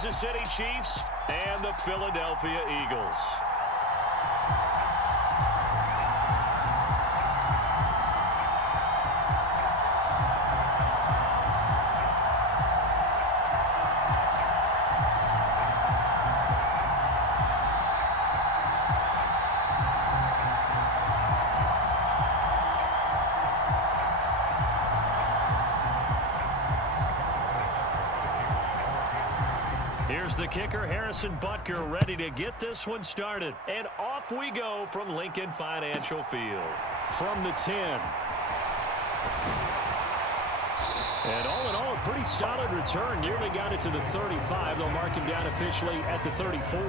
Kansas City Chiefs and the Philadelphia Eagles. Here's the kicker, Harrison Butker, ready to get this one started. And off we go from Lincoln Financial Field. From the 10. And all in all, a pretty solid return. Nearly got it to the 35. They'll mark him down officially at the 34.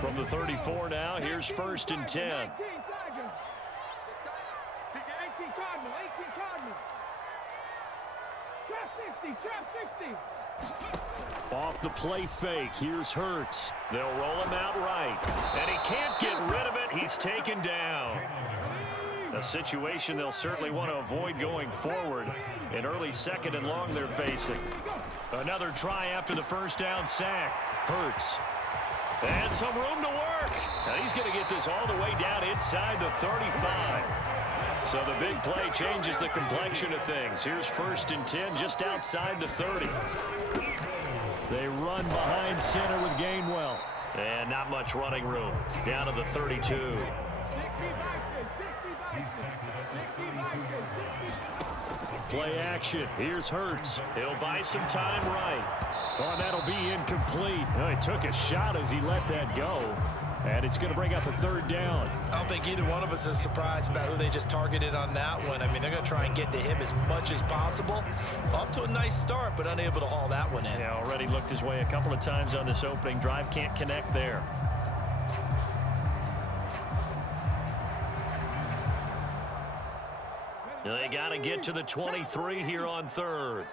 From the 34 now, here's 1st and 10. Off the play fake, here's Hurts. They'll roll him out right. And he can't get rid of it. He's taken down. A situation they'll certainly want to avoid going forward. An early 2nd and long they're facing. Another try after the first down sack. Hurts. And some room to work. Now he's going to get this all the way down inside the 35. So the big play changes the complexion of things. Here's 1st and 10 just outside the 30. They run behind center with Gainwell. And not much running room. Down to the 32. Play action. Here's Hurts. He'll buy some time right. Oh, that'll be incomplete. Oh, he took a shot as he let that go. And it's going to bring up a 3rd down. I don't think either one of us is surprised about who they just targeted on that one. I mean, they're going to try and get to him as much as possible. Off to a nice start, but unable to haul that one in. Yeah, already looked his way a couple of times on this opening drive. Can't connect there. They got to get to the 23 here on 3rd.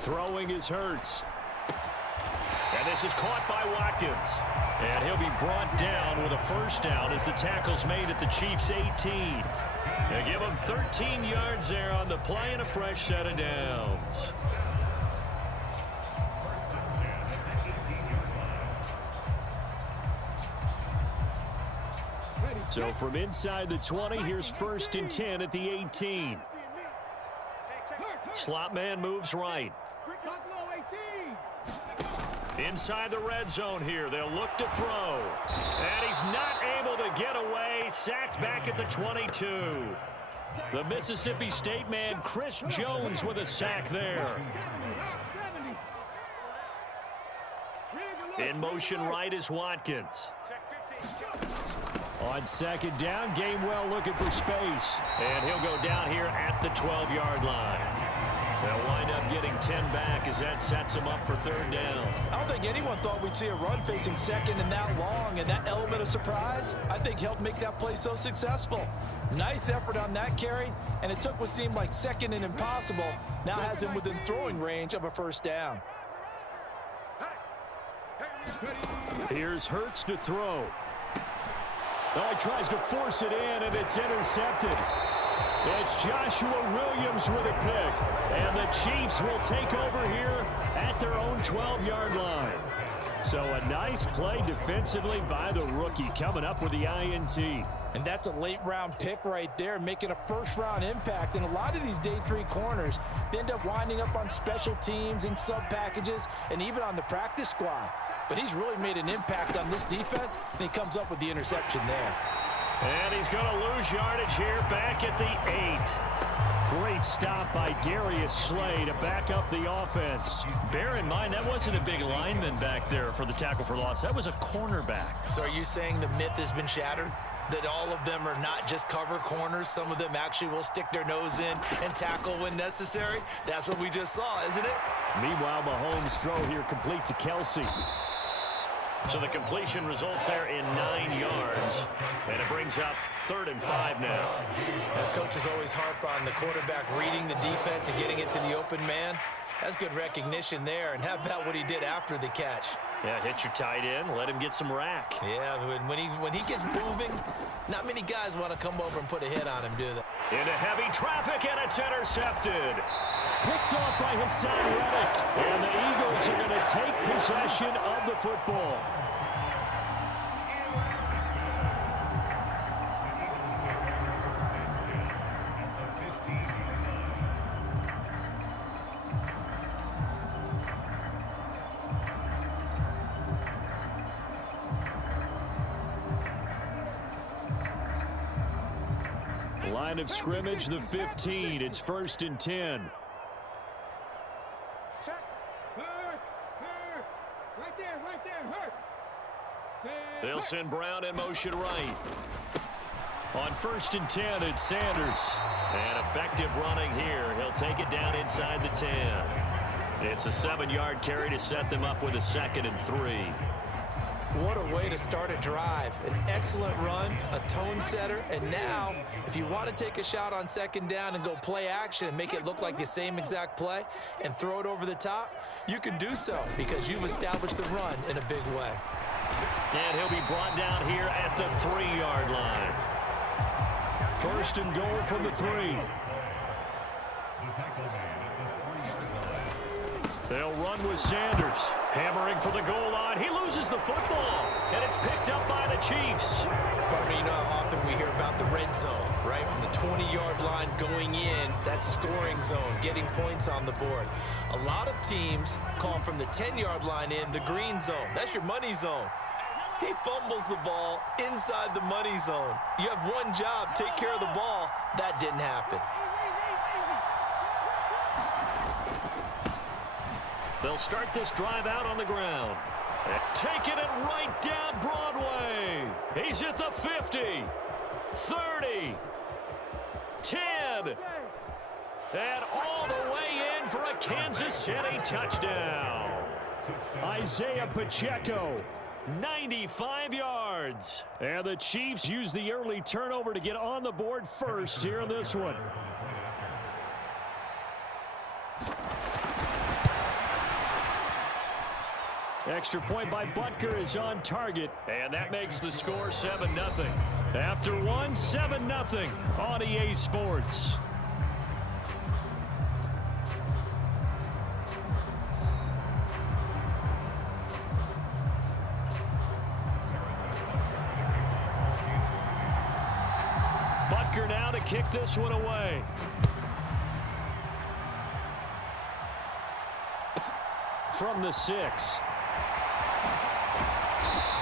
Throwing is Hurts. And this is caught by Watkins. And he'll be brought down with a 1st down as the tackle's made at the Chiefs' 18. They give him 13 yards there on the play and a fresh set of downs. So from inside the 20, here's 1st and 10 at the 18. Slot man moves right. Inside the red zone here, they'll look to throw. And he's not able to get away. Sacked back at the 22. The Mississippi State man, Chris Jones, with a sack there. In motion right is Watkins. On 2nd down, Gainwell looking for space. And he'll go down here at the 12-yard line. They'll wind up getting 10 back as that sets him up for 3rd down. I don't think anyone thought we'd see a run facing 2nd and that long, and that element of surprise, I think, helped make that play so successful. Nice effort on that carry, and it took what seemed like 2nd and impossible, now has him within throwing range of a 1st down. Here's Hurts to throw. Oh, he tries to force it in, and it's intercepted. It's Joshua Williams with a pick. And the Chiefs will take over here at their own 12-yard line. So a nice play defensively by the rookie coming up with the INT. And that's a late-round pick right there, making a first-round impact. And a lot of these day 3 corners, they end up winding up on special teams and sub-packages and even on the practice squad. But he's really made an impact on this defense, and he comes up with the interception there. And he's going to lose yardage here back at the 8. Great stop by Darius Slay to back up the offense. Bear in mind, that wasn't a big lineman back there for the tackle for loss. That was a cornerback. So are you saying the myth has been shattered? That all of them are not just cover corners? Some of them actually will stick their nose in and tackle when necessary? That's what we just saw, isn't it? Meanwhile, Mahomes' throw here complete to Kelsey. So the completion results there in 9 yards. And it brings up 3rd and 5 now. Coaches always harp on the quarterback reading the defense and getting it to the open man. That's good recognition there. And how about what he did after the catch? Yeah, hit your tight end, let him get some rack. Yeah, when he gets moving, not many guys want to come over and put a hit on him, do they? Into heavy traffic, and it's intercepted. Picked off by Hassan Reddick. And the Eagles are going to take possession of the football. Line of scrimmage, the 15. It's 1st and 10. They'll send Brown in motion right. On 1st and 10, it's Sanders. And effective running here. He'll take it down inside the 10. It's a 7-yard carry to set them up with a 2nd and 3. What a way to start a drive. An excellent run, a tone setter, and now if you want to take a shot on 2nd down and go play action and make it look like the same exact play and throw it over the top, you can do so because you've established the run in a big way. And he'll be brought down here at the 3-yard line. 1st and goal from the 3. They'll run with Sanders. Hammering for the goal line. He loses the football. And it's picked up by the Chiefs. Pardon me, you know how often we hear about the red zone, right? From the 20-yard line going in, that scoring zone, getting points on the board. A lot of teams call from the 10-yard line in the green zone. That's your money zone. He fumbles the ball inside the money zone. You have one job, take care of the ball. That didn't happen. They'll start this drive out on the ground. Taking it right down Broadway. He's at the 50, 30, 10, and all the way in for a Kansas City touchdown. Isaiah Pacheco, 95 yards. And the Chiefs use the early turnover to get on the board first here in this one. Extra point by Butker is on target, and that makes the score 7-0. After one, 7-0 on EA Sports. Butker now to kick this one away. From the 6.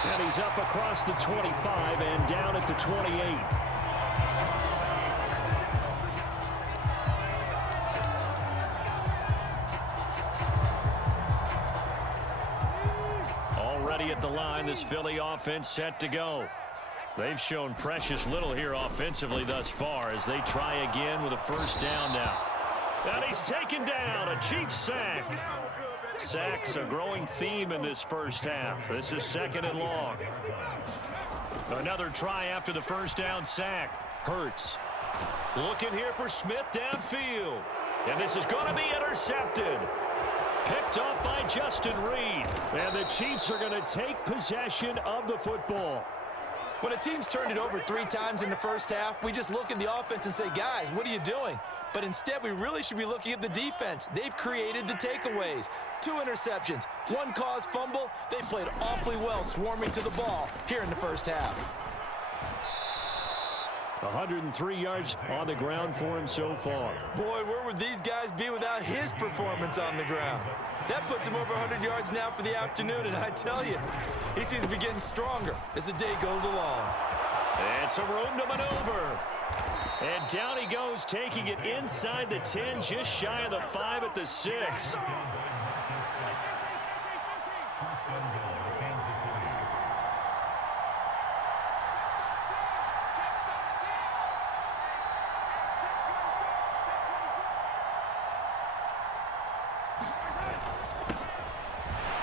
And he's up across the 25 and down at the 28. Already at the line, this Philly offense set to go. They've shown precious little here offensively thus far as they try again with a 1st down now. And he's taken down, a Chiefs sack. Sacks a growing theme in this first half. This is 2nd and long. Another try after the 1st down sack. Hurts. Looking here for Smith downfield. And this is going to be intercepted. Picked off by Justin Reed. And the Chiefs are going to take possession of the football. When a team's turned it over 3 times in the first half, we just look at the offense and say, guys, what are you doing? But instead, we really should be looking at the defense. They've created the takeaways. 2 interceptions, 1 caused fumble. They played awfully well swarming to the ball here in the first half. 103 yards on the ground for him so far. Boy, where would these guys be without his performance on the ground? That puts him over 100 yards now for the afternoon, and I tell you, he seems to be getting stronger as the day goes along. And some room to maneuver. And down he goes, taking it inside the 10, just shy of the 5 at the 6.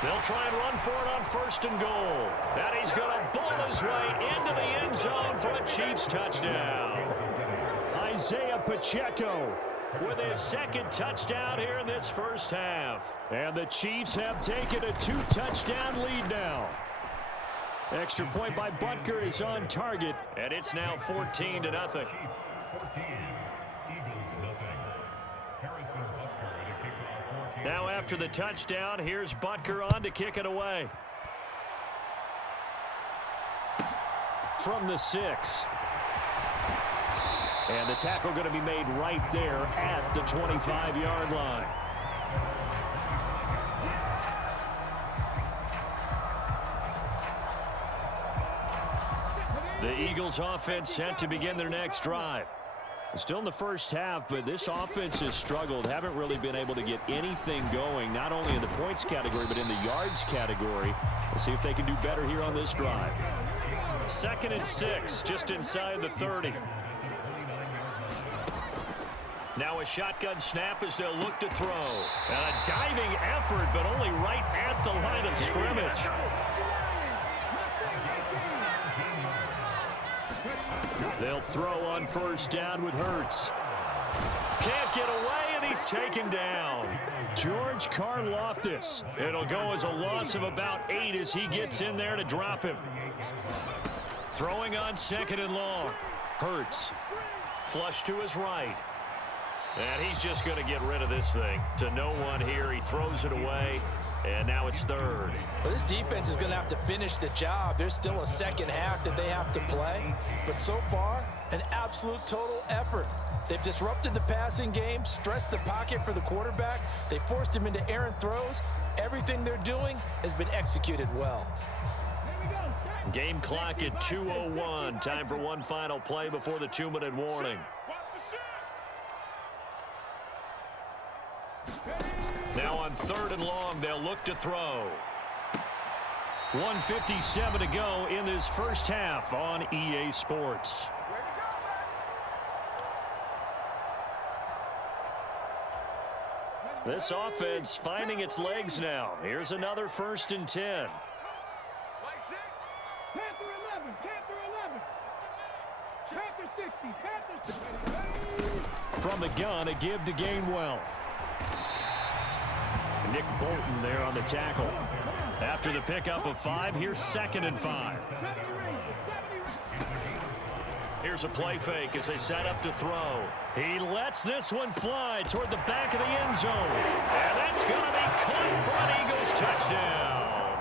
They'll try and run for it on 1st and goal. And he's going to ball his way into the end zone for a Chiefs touchdown. Isaiah Pacheco with his 2nd touchdown here in this first half. And the Chiefs have taken a 2-touchdown lead now. Extra point by Butker is on target, and it's now 14-0. Now after the touchdown, here's Butker on to kick it away. From the 6. And the tackle going to be made right there at the 25-yard line. The Eagles offense set to begin their next drive. Still in the first half, but this offense has struggled. Haven't really been able to get anything going, not only in the points category, but in the yards category. We'll see if they can do better here on this drive. 2nd and 6, just inside the 30. Now a shotgun snap as they'll look to throw. And a diving effort, but only right at the line of scrimmage. They'll throw on 1st down with Hurts. Can't get away, and he's taken down. George Karlaftis. It'll go as a loss of about 8 as he gets in there to drop him. Throwing on 2nd and long. Hurts. Flush to his right. And he's just going to get rid of this thing. To no one here. He throws it away. And now it's 3rd. Well, this defense is going to have to finish the job. There's still a second half that they have to play. But so far, an absolute total effort. They've disrupted the passing game, stressed the pocket for the quarterback. They forced him into errant throws. Everything they're doing has been executed well. Game clock at 2:01. Time for one final play before the 2-minute warning. Now on 3rd and long, they'll look to throw. 1:57 to go in this first half on EA Sports. This offense finding its legs now. Here's another 1st and 10. From the gun, a give to Gainwell. Nick Bolton there on the tackle. After the pickup of 5, here's 2nd and 5. Here's a play fake as they set up to throw. He lets this one fly toward the back of the end zone. And that's going to be caught for an Eagles touchdown.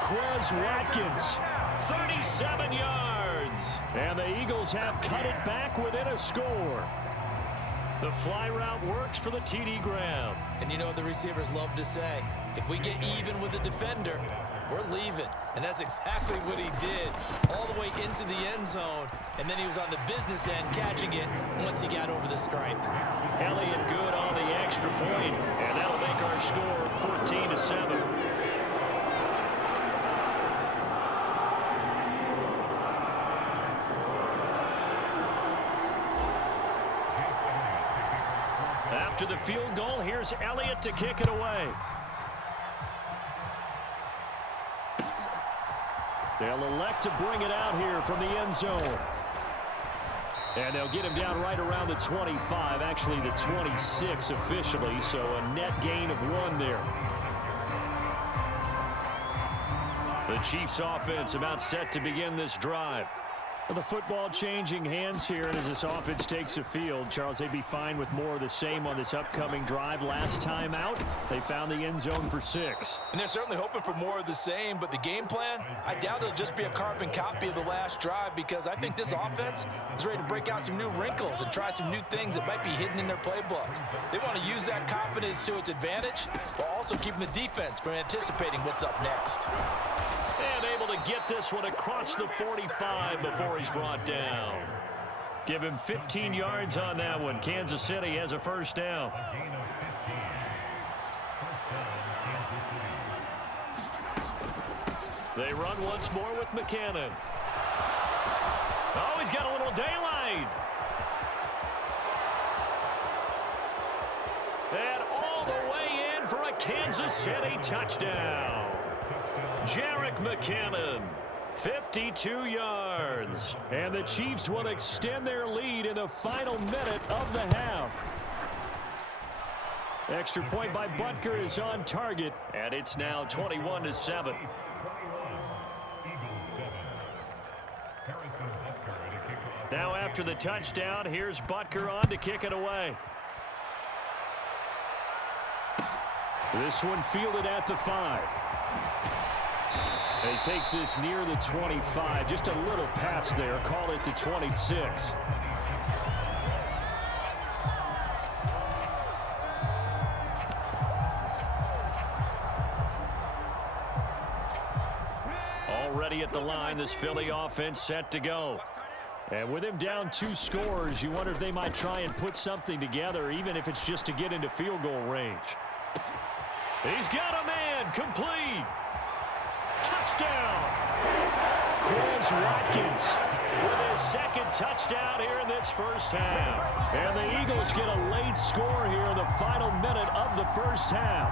Quez Watkins, 37 yards. And the Eagles have cut it back within a score. The fly route works for the TD Graham. And you know what the receivers love to say? If we get even with the defender, we're leaving. And that's exactly what he did, all the way into the end zone. And then he was on the business end catching it once he got over the stripe. Elliott good on the extra point, and that'll make our score 14-7. After the field goal, here's Elliott to kick it away. They'll elect to bring it out here from the end zone. And they'll get him down right around the 25, actually the 26 officially, so a net gain of 1 there. The Chiefs offense about set to begin this drive. The football changing hands here, and as this offense takes the field, Charles, they'd be fine with more of the same on this upcoming drive. Last time out, they found the end zone for 6. And they're certainly hoping for more of the same, but the game plan, I doubt it'll just be a carbon copy of the last drive, because I think this offense is ready to break out some new wrinkles and try some new things that might be hidden in their playbook. They want to use that confidence to its advantage, while also keeping the defense from anticipating what's up next. And able to get this one across the 45 before he's brought down. Give him 15 yards on that one. Kansas City has a first down. They run once more with McKinnon. Oh, he's got a little daylight. And all the way in for a Kansas City touchdown. Jerick McKinnon, 52 yards. And the Chiefs will extend their lead in the final minute of the half. Extra point by Butker is on target, and it's now 21-7. Now after the touchdown, here's Butker on to kick it away. This one fielded at the 5. He takes this near the 25, just a little pass there, call it the 26. Already at the line, this Philly offense set to go. And with him down 2 scores, you wonder if they might try and put something together, even if it's just to get into field goal range. He's got a man, complete. Touchdown. Chris Watkins with his second touchdown here in this first half. And the Eagles get a late score here in the final minute of the first half.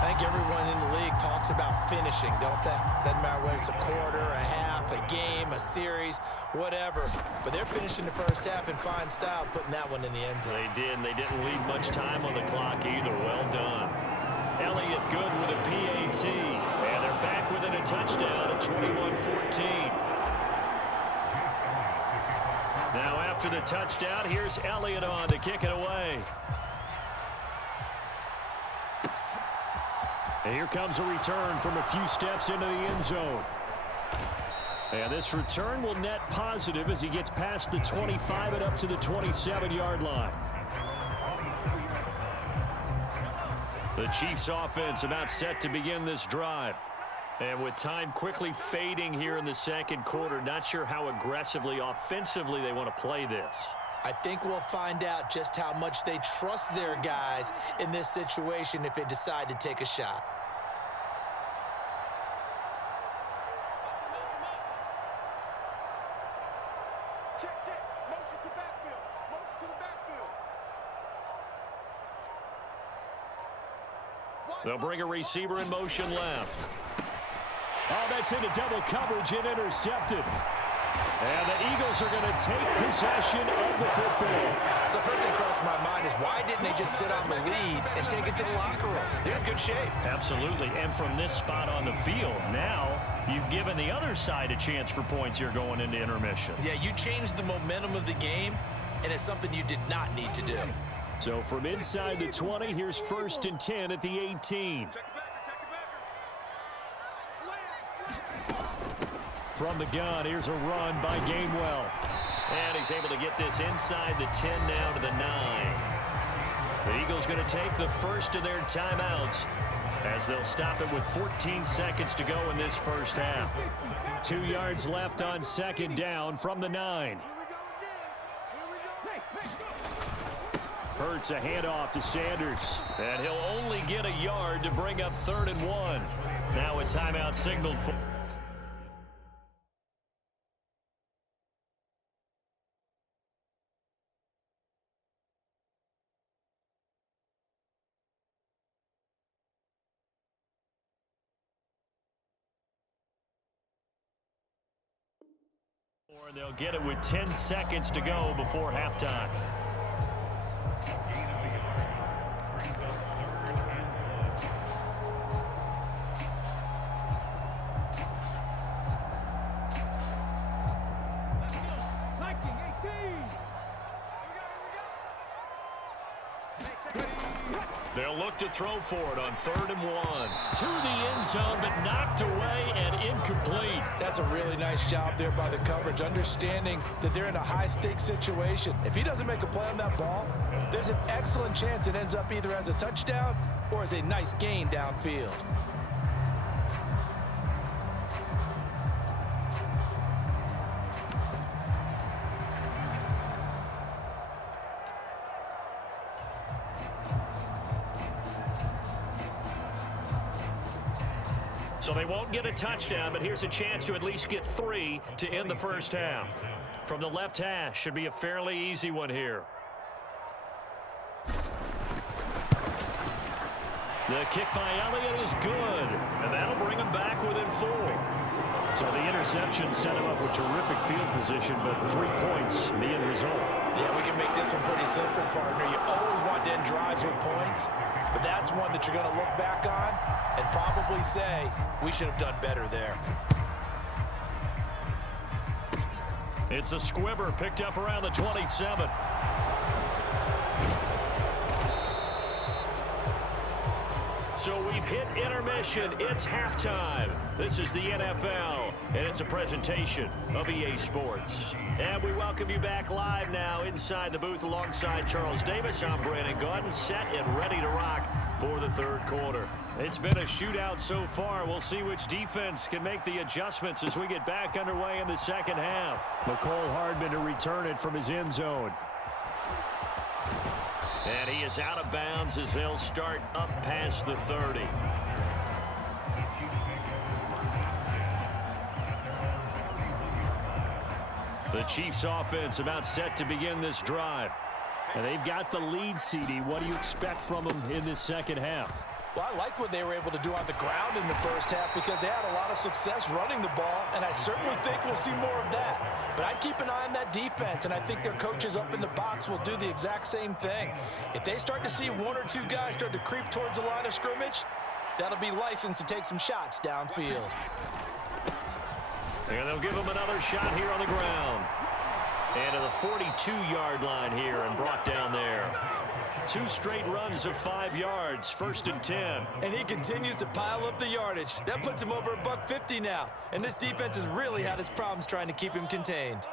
I think everyone in the league talks about finishing, don't they? Doesn't matter whether it's a quarter, a half, a game, a series, whatever. But they're finishing the first half in fine style, putting that one in the end zone. They did, and they didn't leave much time on the clock either. Well done. Elliott good with a PAT. And they're back within a touchdown at 21-14. Now after the touchdown, here's Elliott on to kick it away. And here comes a return from a few steps into the end zone. And this return will net positive as he gets past the 25 and up to the 27-yard line. The Chiefs offense about set to begin this drive. And with time quickly fading here in the second quarter, not sure how aggressively, offensively they want to play this. I think we'll find out just how much they trust their guys in this situation if they decide to take a shot. Check. Motion to backfield. Motion to the backfield. They'll bring a receiver in motion left. Oh, that's into double coverage and intercepted. And the Eagles are going to take possession of the football. So first thing crossed my mind is why didn't they just sit on the lead and take it to the locker room? They're in good shape. Absolutely. And from this spot on the field, now you've given the other side a chance for points here going into intermission. Yeah, you changed the momentum of the game, and it's something you did not need to do. So from inside the 20, here's 1st and 10 at the 18. From the gun, here's a run by Gainwell. And he's able to get this inside the 10 now to the 9. The Eagles going to take the first of their timeouts as they'll stop it with 14 seconds to go in this first half. 2 yards left on second down from the 9. Hurts a handoff to Sanders. And he'll only get a yard to bring up 3rd and 1. Now a timeout signaled for. And they'll get it with 10 seconds to go before halftime. They'll look to throw for it on 3rd and 1. To the end zone, but knocked away and incomplete. That's a really nice job there by the coverage, understanding that they're in a high-stakes situation. If he doesn't make a play on that ball, there's an excellent chance it ends up either as a touchdown or as a nice gain downfield. So they won't get a touchdown, but here's a chance to at least get 3 to end the first half. From the left hash, should be a fairly easy one here. The kick by Elliott is good, and that'll bring him back within 4. So the interception set him up with terrific field position, but 3 points, the end result. Yeah, we can make this one pretty simple, partner. You always want to end drives with points, but that's one that you're going to look back on and probably say, we should have done better there. It's a squibber picked up around the 27. So we've hit intermission. It's halftime. This is the NFL, and it's a presentation of EA Sports. And we welcome you back live now inside the booth alongside Charles Davis. I'm Brandon Gaudin, set and ready to rock for the third quarter. It's been a shootout so far. We'll see which defense can make the adjustments as we get back underway in the second half. McCole Hardman to return it from his end zone. And he is out of bounds as they'll start up past the 30. The Chiefs offense about set to begin this drive. And they've got the lead, CD. What do you expect from them in this second half? Well, I like what they were able to do on the ground in the first half because they had a lot of success running the ball, and I certainly think we'll see more of that. But I'd keep an eye on that defense, and I think their coaches up in the box will do the exact same thing. If they start to see 1 or 2 guys start to creep towards the line of scrimmage, that'll be licensed to take some shots downfield. And they'll give him another shot here on the ground. And to the 42-yard line here and brought down there. 2 straight runs of 5 yards, 1st and 10. And he continues to pile up the yardage. That puts him over $150 now. And this defense has really had its problems trying to keep him contained.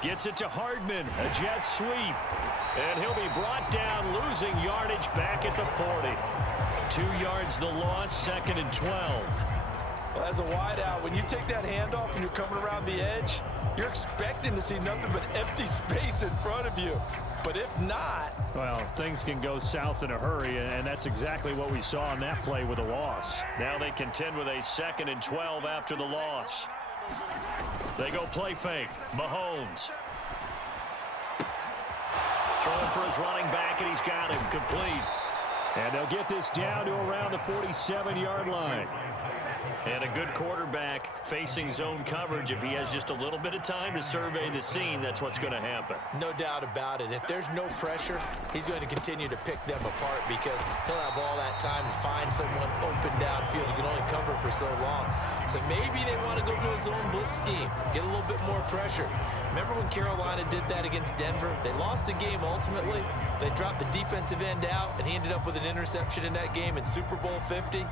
Gets it to Hardman, a jet sweep. And he'll be brought down, losing yardage back at the 40. 2 yards the loss, 2nd and 12. Well, as a wideout, when you take that handoff and you're coming around the edge, you're expecting to see nothing but empty space in front of you. But if not... Well, things can go south in a hurry, and that's exactly what we saw on that play with a loss. Now they contend with a 2nd and 12 after the loss. They go play fake. Mahomes. Throwing for his running back, and he's got him complete. And they'll get this down to around the 47-yard line. And a good quarterback facing zone coverage. If he has just a little bit of time to survey the scene, that's what's going to happen. No doubt about it. If there's no pressure, he's going to continue to pick them apart because he'll have all that time to find someone open downfield. You can only cover for so long. So maybe they want to go to a zone blitz scheme, get a little bit more pressure. Remember when Carolina did that against Denver? They lost the game ultimately. They dropped the defensive end out, and he ended up with an interception in that game in Super Bowl 50.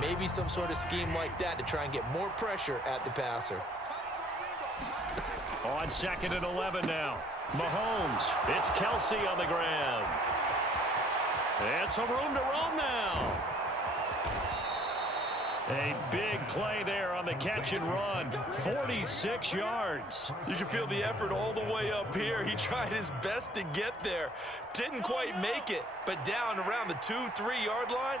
Maybe some sort of scheme like that to try and get more pressure at the passer. On 2nd and 11 now. Mahomes. It's Kelsey on the ground. And some room to roam now. A big play there on the catch and run. 46 yards. You can feel the effort all the way up here. He tried his best to get there. Didn't quite make it, but down around the 2-3 yard line.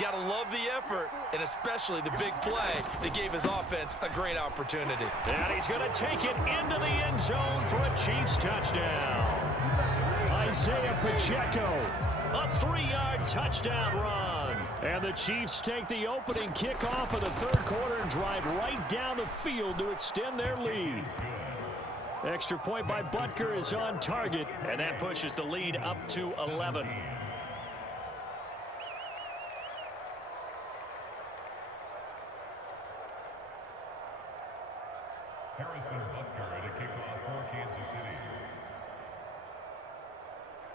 Gotta love the effort, and especially the big play that gave his offense a great opportunity. And he's going to take it into the end zone for a Chiefs touchdown. Isaiah Pacheco, a 3-yard touchdown run. And the Chiefs take the opening kickoff of the third quarter and drive right down the field to extend their lead. Extra point by Butker is on target, and that pushes the lead up to 11.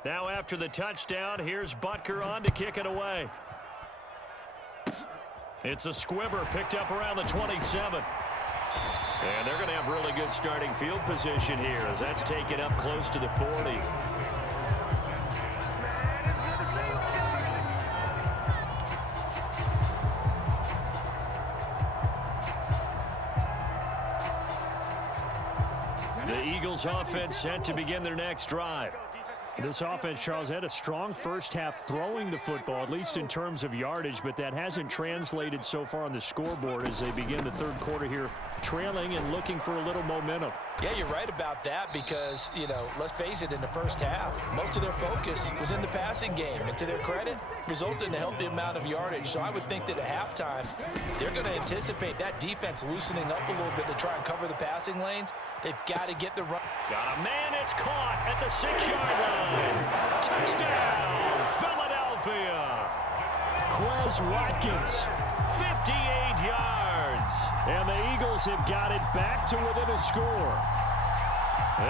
Now after the touchdown, here's Butker on to kick it away. It's a squibber picked up around the 27. And they're going to have really good starting field position here as that's taken up close to the 40. The Eagles offense set to begin their next drive. This offense, Charles, had a strong first half throwing the football, at least in terms of yardage, but that hasn't translated so far on the scoreboard as they begin the third quarter here trailing and looking for a little momentum. Yeah, you're right about that because, let's face it, in the first half, most of their focus was in the passing game. And to their credit, resulted in a healthy amount of yardage. So I would think that at halftime, they're going to anticipate that defense loosening up a little bit to try and cover the passing lanes. They've got to get the run. Got a man, it's caught at the 6-yard line. Touchdown, Philadelphia. Quez Watkins, 58 yards. And the Eagles have got it back to within a score.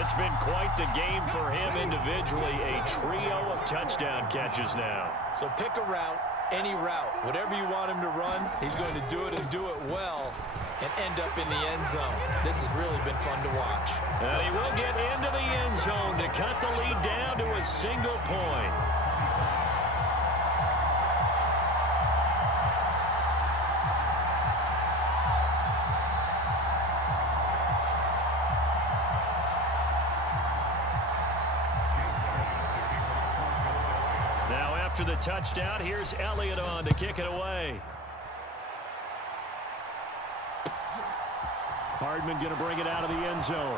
It's been quite the game for him individually. A trio of touchdown catches now. So pick a route, any route. Whatever you want him to run, he's going to do it and do it well and end up in the end zone. This has really been fun to watch. And he will get into the end zone to cut the lead down to a single point. Now after the touchdown, here's Elliott on to kick it away. Hardman going to bring it out of the end zone.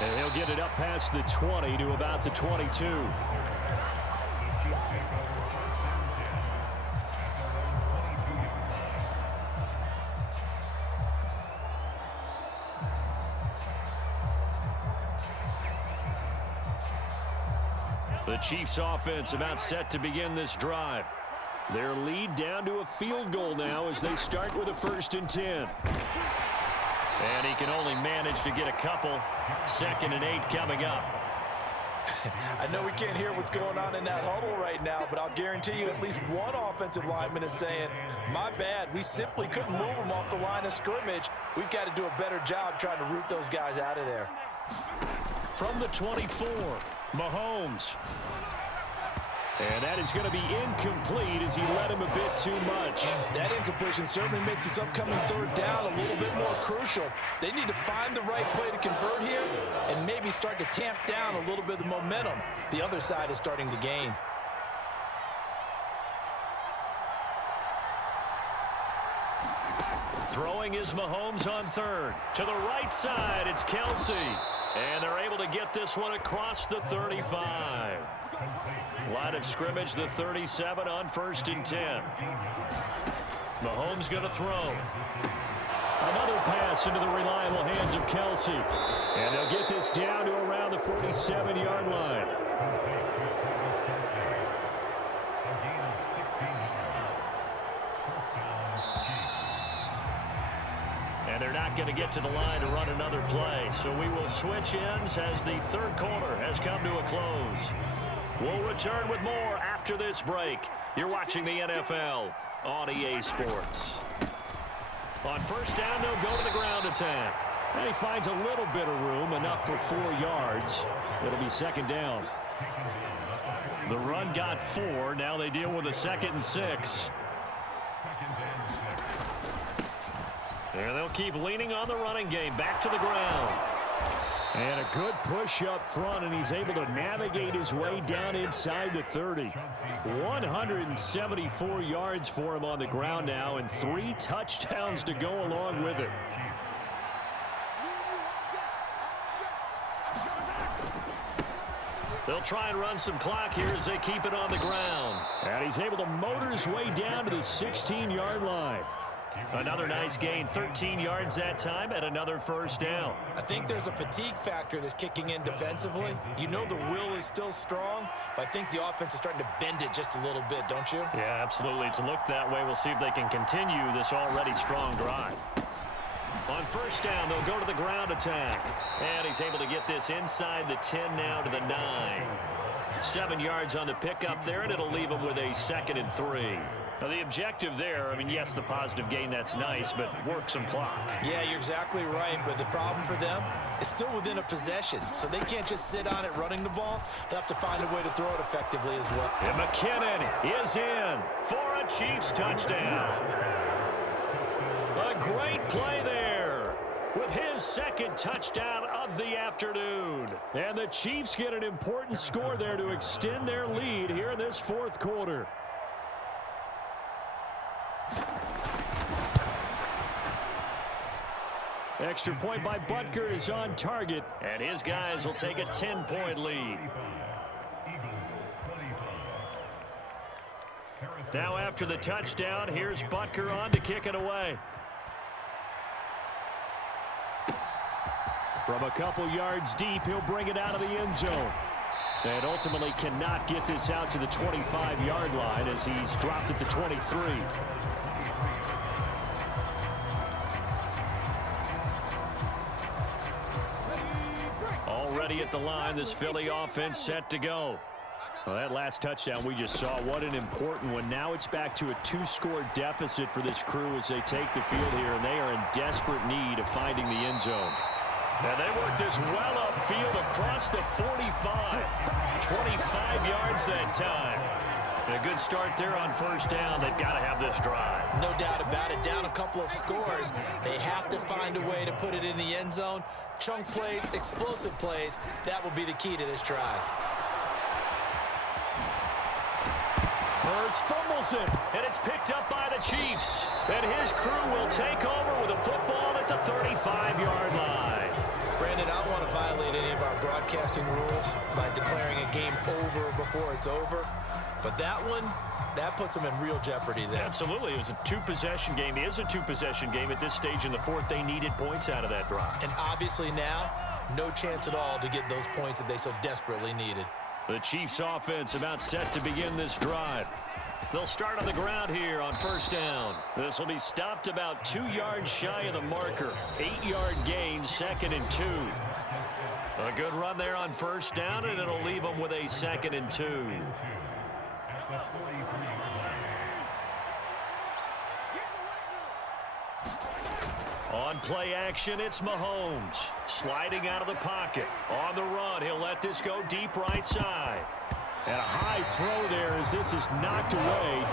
And he'll get it up past the 20 to about the 22. The Chiefs offense about set to begin this drive. Their lead down to a field goal now as they start with a 1st and 10. And he can only manage to get a couple. 2nd and 8 coming up. I know we can't hear what's going on in that huddle right now, but I'll guarantee you at least one offensive lineman is saying, my bad, we simply couldn't move them off the line of scrimmage. We've got to do a better job trying to root those guys out of there. From the 24, Mahomes. And that is going to be incomplete as he led him a bit too much. That incompletion certainly makes this upcoming 3rd down a little bit more crucial. They need to find the right play to convert here and maybe start to tamp down a little bit of the momentum the other side is starting to gain. Throwing is Mahomes on 3rd. To the right side, it's Kelsey. And they're able to get this one across the 35. Line of scrimmage, the 37 on 1st and 10. Mahomes going to throw. Another pass into the reliable hands of Kelsey. And they'll get this down to around the 47-yard line. And they're not going to get to the line to run another play. So we will switch ends as the 3rd quarter has come to a close. We'll return with more after this break. You're watching the NFL on EA Sports. On 1st down, they'll go to the ground attack. And he finds a little bit of room, enough for 4 yards. It'll be 2nd down. The run got 4. Now they deal with a 2nd and 6. And they'll keep leaning on the running game. Back to the ground. And a good push up front, and he's able to navigate his way down inside the 30. 174 yards for him on the ground now, and 3 touchdowns to go along with it. They'll try and run some clock here as they keep it on the ground. And he's able to motor his way down to the 16-yard line. Another nice gain, 13 yards that time, and another 1st down. I think there's a fatigue factor that's kicking in defensively. You know the will is still strong, but I think the offense is starting to bend it just a little bit, don't you? Yeah, absolutely. It's looked that way. We'll see if they can continue this already strong drive. On 1st down, they'll go to the ground attack. And he's able to get this inside the 10 now to the 9. 7 yards on the pickup there, and it'll leave him with a 2nd and 3. Now, the objective there, I mean, yes, the positive gain, that's nice, but work some clock. Yeah, you're exactly right, but the problem for them is still within a possession, so they can't just sit on it running the ball. They'll have to find a way to throw it effectively as well. And McKinnon is in for a Chiefs touchdown. A great play there with his 2nd touchdown of the afternoon. And the Chiefs get an important score there to extend their lead here in this 4th quarter. Extra point by Butker is on target, and his guys will take a 10-point lead. Now after the touchdown, here's Butker on to kick it away. From a couple yards deep, he'll bring it out of the end zone. And ultimately cannot get this out to the 25-yard line as he's dropped at the 23. Already at the line, this Philly offense set to go. Well, that last touchdown we just saw, what an important one. Now it's back to a 2-score deficit for this crew as they take the field here, and they are in desperate need of finding the end zone. And they work this well upfield across the 45. 25 yards that time. And a good start there on first down. They've got to have this drive. No doubt about it. Down a couple of scores. They have to find a way to put it in the end zone. Chunk plays, explosive plays. That will be the key to this drive. Hurts fumbles it, and it's picked up by the Chiefs. And his crew will take over with a football at the 35-yard line. Brandon, I don't want to violate any of our broadcasting rules by declaring a game over before it's over. But that one, that puts them in real jeopardy there. Absolutely. It was a two-possession game. It is a two-possession game at this stage in the fourth. They needed points out of that drive. And obviously now, no chance at all to get those points that they so desperately needed. The Chiefs offense about set to begin this drive. They'll start on the ground here on first down. This will be stopped about 2 yards shy of the marker. 8-yard gain, 2nd and 2. A good run there on first down, and it'll leave them with a 2nd and 2. On play action, it's Mahomes. Sliding out of the pocket. On the run, he'll let this go deep right side. And a high throw there as this is knocked away.